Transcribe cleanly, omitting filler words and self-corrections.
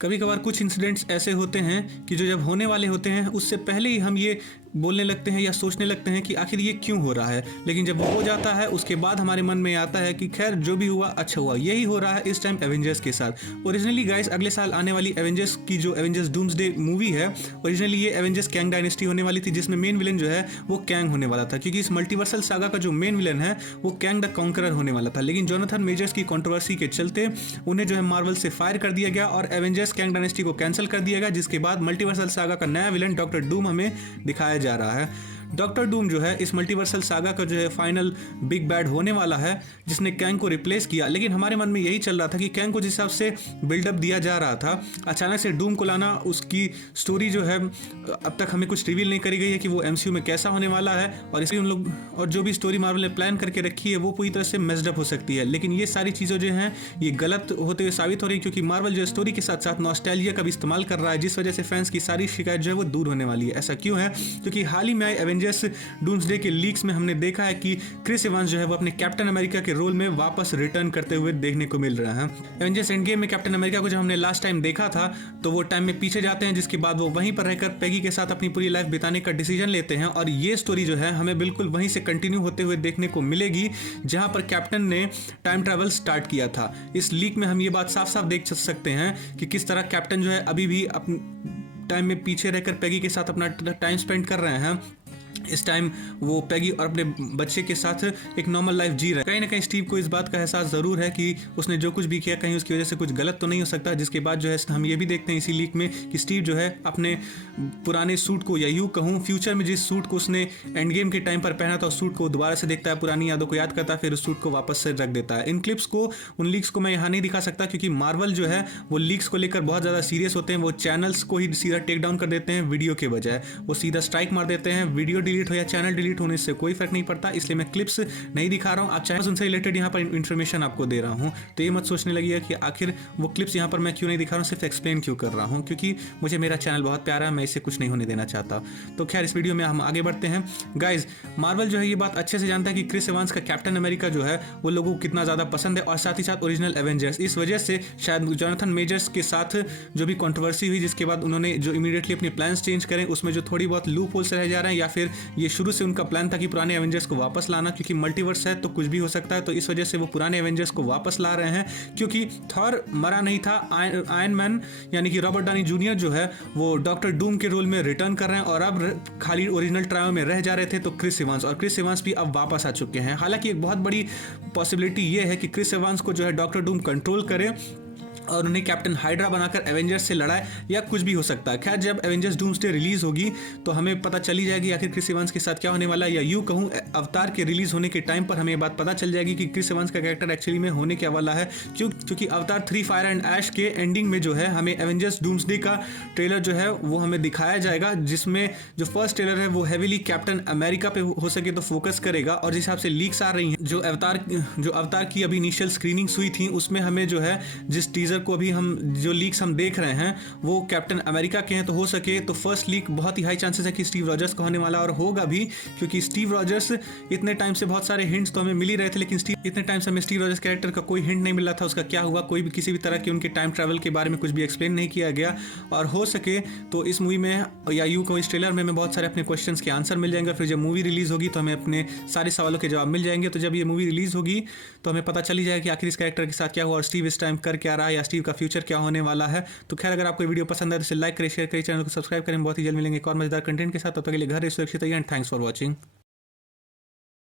कभी कभार कुछ इंसिडेंट्स ऐसे होते हैं कि जो जब होने वाले होते हैं उससे पहले ही हम ये बोलने लगते हैं या सोचने लगते हैं कि आखिर ये क्यों हो रहा है, लेकिन जब वो हो जाता है उसके बाद हमारे मन में आता है कि खैर जो भी हुआ अच्छा हुआ। यही हो रहा है इस टाइम एवेंजर्स के साथ। ओरिजिनली गाइस अगले साल आने वाली एवेंजर्स की जो एवेंजर्स डूम्सडे मूवी है, ओरिजिनली ये एवेंजर्स कैंग डायनेस्टी होने वाली थी, जिसमें मेन विलन जो है वो कैंग होने वाला था, क्योंकि इस मल्टीवर्सल सागा का जो मेन विलन है वो कैंग द कॉन्करर होने वाला था। लेकिन जोनाथन मेजर्स की कंट्रोवर्सी के चलते उन्हें जो है मार्वल से फायर कर दिया गया और एवेंजर्स कैंग डायनेस्टी को कैंसिल कर दिया गया, जिसके बाद मल्टीवर्सल सागा का नया विलन डॉक्टर डूम हमें दिखाया जा रहा है। डॉक्टर डूम जो है इस मल्टीवर्सल सागा का जो है फाइनल बिग बैड होने वाला है, जिसने कैंग को रिप्लेस किया। लेकिन हमारे मन में यही चल रहा था कि कैंग को जिस हिसाब से बिल्डअप दिया जा रहा था, अचानक से डूम को लाना, उसकी स्टोरी जो है अब तक हमें कुछ रिवील नहीं करी गई है कि वो एमसीयू में कैसा होने वाला है, और इसलिए उन लोग और जो भी स्टोरी मार्वल ने प्लान करके रखी है वो पूरी तरह से मेस्ड अप हो सकती है। लेकिन ये सारी चीज़ें जो हैं ये गलत होते हुए साबित हो रही है, क्योंकि मार्वल जो स्टोरी के साथ साथ नॉस्टैल्जिया का भी इस्तेमाल कर रहा है, जिस वजह से फैंस की सारी शिकायत जो है वो दूर होने वाली है। ऐसा क्यों है? क्योंकि हाल ही में आए एवेंजर्स डूम्सडे के लीक्स में हमने देखा है कि क्रिस इवांस जो है वो अपने कैप्टन अमेरिका के रोल में वापस रिटर्न करते हुए देखने को मिल रहा है। एवेंजर्स एंड गेम में कैप्टन अमेरिका को जब हमने लास्ट टाइम देखा था तो वो टाइम में पीछे जाते हैं, जिसके बाद वो वहीं पर रहकर पैगी के साथ अपनी पूरी लाइफ बिताने का डिसीजन लेते हैं, और ये स्टोरी जो है हमें बिल्कुल वहीं से कंटिन्यू होते हुए देखने को मिलेगी जहां पर कैप्टन ने टाइम ट्रैवल स्टार्ट किया था। इस लीक में हम ये बात साफ साफ देख सकते हैं कि किस तरह कैप्टन जो है अभी भी अपने टाइम में पीछे रहकर पैगी के साथ अपना टाइम स्पेंड कर रहे हैं। इस टाइम वो पैगी और अपने बच्चे के साथ एक नॉर्मल लाइफ जी रहा है। कहीं ना कहीं स्टीव को इस बात का एहसास ज़रूर है कि उसने जो कुछ भी किया कहीं उसकी वजह से कुछ गलत तो नहीं हो सकता, जिसके बाद जो है हम ये भी देखते हैं इसी लीक में कि स्टीव जो है अपने पुराने सूट को, या यूँ कहूँ फ्यूचर में जिस सूट को उसने एंड गेम के टाइम पर पहना था उस सूट को दोबारा से देखता है, पुरानी यादों को याद करता है, फिर उस सूट को वापस से रख देता है। इन क्लिप्स को, उन लीक्स को मैं यहाँ नहीं दिखा सकता, क्योंकि मार्वल जो है वो लीक्स को लेकर बहुत ज़्यादा सीरियस होते हैं। वो चैनल्स को ही सीधा टेक डाउन कर देते हैं वीडियो के बजाय, वो सीधा स्ट्राइक मार देते हैं। वीडियो डिलीट हो या चैनल डिलीट होने से कोई फर्क नहीं पड़ता, इसलिए मैं क्लिप्स नहीं दिखा रहा हूँ। आप चाहे उनसे रिलेटेड यहाँ पर इन्फॉर्मेशन आपको दे रहा हूँ, तो ये मत सोचने लगिए कि आखिर वो क्लिप्स यहाँ पर मैं क्यों नहीं दिखा रहा हूँ, सिर्फ एक्सप्लेन क्यों कर रहा हूँ, क्योंकि मुझे मेरा चैनल बहुत प्यारा है, मैं इसे कुछ नहीं होने देना चाहता। तो खैर इस वीडियो में हम आगे बढ़ते हैं। गाइज मार्वल जो है ये बात अच्छे से जानता है कि क्रिस इवांस का कैप्टन अमेरिका जो है वो लोगों को कितना ज़्यादा पसंद है, और साथ ही साथ ओरिजिनल एवेंजर्स। इस वजह से शायद जोनाथन मेजर्स के साथ जो भी कंट्रोवर्सी हुई, जिसके बाद उन्होंने जो इमीडिएटली अपने प्लान्स चेंज करें, उसमें जो थोड़ी बहुत लूप होल्स रह जा रहे हैं, या फिर ये शुरू से उनका प्लान था कि पुराने एवेंजर्स को वापस लाना, क्योंकि मल्टीवर्स है तो कुछ भी हो सकता है, तो इस वजह से वो पुराने एवेंजर्स को वापस ला रहे हैं। क्योंकि थॉर मरा नहीं था, आयरन मैन यानी कि रॉबर्ट डानी जूनियर जो है वो डॉक्टर डूम के रोल में रिटर्न कर रहे हैं, और अब खाली ओरिजिनल ट्रायो में रह जा रहे थे तो क्रिस इवांस, और क्रिस इवांस भी अब वापस आ चुके हैं। हालांकि एक बहुत बड़ी पॉसिबिलिटी ये है कि क्रिस इवांस को जो है डॉक्टर डूम कंट्रोल करे और उन्हें कैप्टन हाइड्रा बनाकर एवेंजर्स से लड़ाए, या कुछ भी हो सकता है। खैर जब एवेंजर्स डूम्सडे रिलीज होगी तो हमें पता चली जाएगी आखिर क्रिस इवांस के साथ क्या होने वाला है, या यूँ कहूँ अवतार के रिलीज होने के टाइम पर हमें ये बात पता चल जाएगी कि क्रिस इवांस का कैरेक्टर एक्चुअली में होने क्या वाला है। क्योंकि अवतार 3 फायर एंड ऐश के एंडिंग में जो है हमें एवेंजर्स डूम्सडे का ट्रेलर जो है वो हमें दिखाया जाएगा, जिसमें जो फर्स्ट ट्रेलर है वो हैवीली कैप्टन अमेरिका पे हो सके तो फोकस करेगा। और जिस हिसाब से लीक्स आ रही हैं, जो अवतार की अभी इनिशियल स्क्रीनिंग्स हुई थी उसमें हमें जो है जिस टीजर को अभी हम जो लीक्स हम देख रहे हैं वो कैप्टन अमेरिका के हैं, तो हो सके तो फर्स्ट लीक बहुत ही हाई चांसेस है कि स्टीव रॉजर्स का होने वाला, और होगा भी, क्योंकि स्टीव रॉजर्स इतने टाइम से बहुत सारे हिंट्स तो हमें मिल ही रहे थे, लेकिन इतने टाइम से हमें स्टीव रॉजर्स कैरेक्टर का कोई हिंट नहीं मिल रहा था, उसका क्या हुआ, कोई भी किसी भी तरह की उनके टाइम ट्रैवल के बारे में कुछ भी एक्सप्लेन नहीं किया गया। और हो सके तो इस मूवी में या यूँ को इस ट्रेलर में हमें बहुत सारे अपने क्वेश्चंस के आंसर मिल जाएंगे, फिर जब मूवी रिलीज होगी तो हमें अपने सारे सवालों के जवाब मिल जाएंगे। तो जब ये मूवी रिलीज होगी तो हमें पता चली जाएगा कि आखिर इस कैरेक्टर के साथ क्या हुआ, और स्टीव इस टाइम कर क्या रहा है, या स्टीव का फ्यूचर क्या होने वाला है। तो खैर अगर आपको वीडियो पसंद है तो इसे लाइक करें, शेयर करें, चैनल को सब्सक्राइब करें। बहुत ही जल्द मिलेंगे एक और मजेदार कंटेंट के साथ, तब तक के लिए घर सुरक्षित रहिए एंड थैंक्स फॉर वॉचिंग।